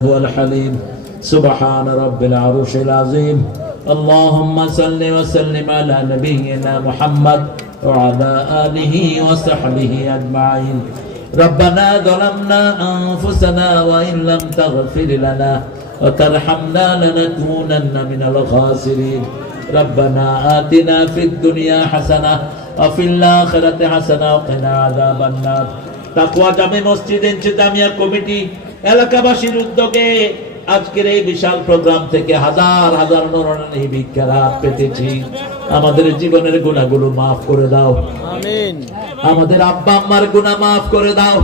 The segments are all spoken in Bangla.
هو الحليم سبحان رب العرش العظيم اللهم صل وسلم على نبينا محمد وعلى آله وصحبه أجمعين ربنا ظلمنا أنفسنا وإن لم تغفر لنا وترحمنا لنكونن من الخاسرين ربنا آتنا في الدنيا حسنة وفي الآخرة حسنة وقنا عذاب النار তাকওয়া জামে মসজিদ ইনতিজামিয়া কমিটি এলাকাবাসীর উদ্যোগে আজকের এই বিশাল প্রোগ্রাম থেকে হাজার হাজার নুরানি ভিক্ষার হাত পেতেছি। আমাদের জীবনের গুনাহগুলো মাফ করে দাও, আমিন। আমাদের আব্বা আম্মার গুনাহ মাফ করে দাও,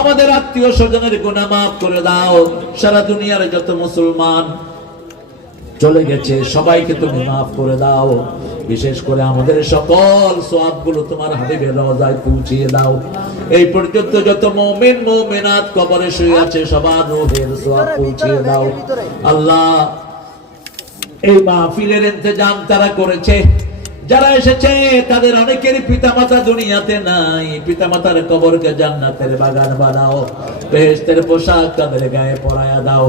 আমাদের আত্মীয় স্বজনের গুনাহ মাফ করে দাও। সারা দুনিয়ার যত মুসলমান চলে গেছে সবাইকে তুমি মাফ করে দাও। বিশেষ করে আমাদের সকল সওয়াবগুলো তোমার হাবিবের রওজায় পৌঁছিয়ে দাও। এই পর্যন্ত যত মুমিন মুমিনাত কবরে শুয়ে আছে সবার রূহের সওয়াব পৌঁছিয়ে দাও। আল্লাহ, এই মাহফিলের ইন্তজাম তারা করেছে, যারা এসেছে তাদের অনেকেরই পিতামাতা দুনিয়াতে নাই। পিতামাতার কবরকে জান্নাতের বাগান বানাও, বেহেশতের পোশাক তাদের গায়ে পরায়া দাও।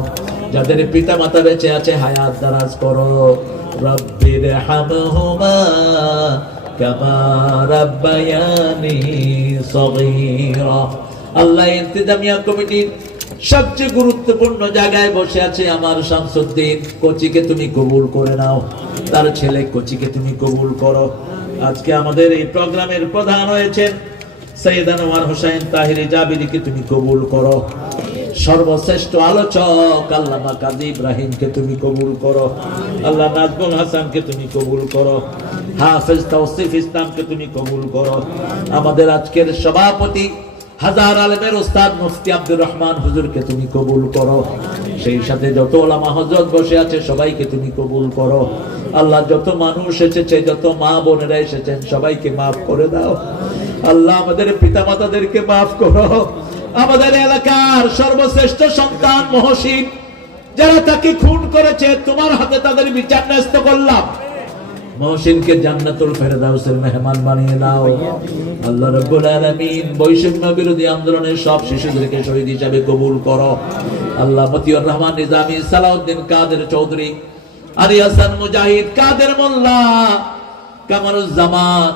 যাদের পিতামাতা বেঁচে আছে হায়াত দারাজ করো। রব্বির হামহুমা কামা রাব্বায়ানি সগীরা। আল্লাহ, ইন্তেজামিয়া কমিটির সবচেয়ে গুরুত্বপূর্ণ জায়গায় বসে আছে আমার শামসুদ্দিন কোচিকে তুমি কবুল করে নাও, তার ছেলে কোচিকে তুমি কবুল করো। আজকে আমাদের এই প্রোগ্রামের প্রধান হয়েছেন সৈয়দ আনোয়ার হোসেন তাহিরি জাবিরিকে তুমি কবুল করো। সর্বশ্রেষ্ঠ আলোচক আল্লামা কাজী ইব্রাহিমকে তুমি কবুল করো। আল্লাহ, নাজমুল হাসানকে তুমি কবুল করো। হাফেজ তাওসিফ ইসলামকে তুমি কবুল করো। আমাদের আজকের সভাপতি হাজার আলেমের ওস্তাদ মুফতি আব্দুর রহমান হুজুরকে তুমি কবুল করো। সেই সাথে যত ওলামা হযরত বসে আছে সবাইকে তুমি কবুল করো। আল্লাহ, যত মানুষ এসেছে, যত মা বোনেরা এসেছেন সবাইকে মাফ করে দাও। আল্লাহ, আমাদের পিতামাতাদেরকে মাফ করো। আমাদের এলাকার সর্বশ্রেষ্ঠ সন্তান মহসিন, যারা তাকে খুন করেছে তোমার হাতে তাদের বিচার ন্যস্ত করলাম। মহসিনকে জান্নাতুল ফেরদাউসের মেহমান বানিয়ে নাও। আল্লাহ রাব্বুল আলামিন, বৈষম্য বিরোধী আন্দোলনের সব শিশুদেরকে শহীদ হিসেবে কবুল করো। আল্লাহ, মতিউর রহমান নিজামী, সালাউদ্দিন কাদের চৌধুরী, আলী হাসান মুজাহিদ, কাদের মোল্লা, কামারুজ্জামান,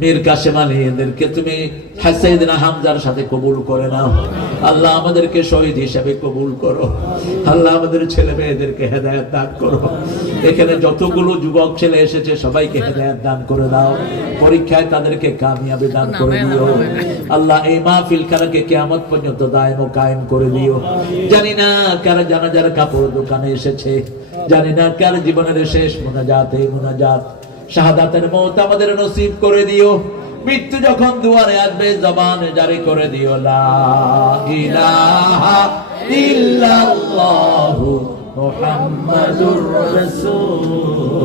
মীর কাসেম আলী, এদেরকে তুমি সাইয়েদনা হামজার সাথে কবুল করে নাও। আল্লাহ, আমাদেরকে শহীদ হিসেবে কবুল করো। আল্লাহ, আমাদের ছেলে মেয়েদেরকে হেদায়েত দান করো। এখানে যতগুলো যুবক ছেলে এসেছে সবাইকে হেদায়েত দান করে দাও। পরীক্ষায় তাদেরকে কামিয়াবি দান করে দিও। আল্লাহ, এই মাহফিল খানাকে কিয়ামত পর্যন্ত দায়েম ও কায়েম করে দিও। জানি না কারা জানাজার কাপড় দোকানে এসেছে, জানি না কার জীবনের শেষ মুনাজাত, এই মুনাজাত শাহাদাতের মওত আমাদের নসিব করে দিও। মৃত্যু যখন দুয়ারে আসবে জবানে জারি করে দিও লা ইলাহা ইল্লাল্লাহু মুহাম্মাদুর রাসূলুল্লাহ।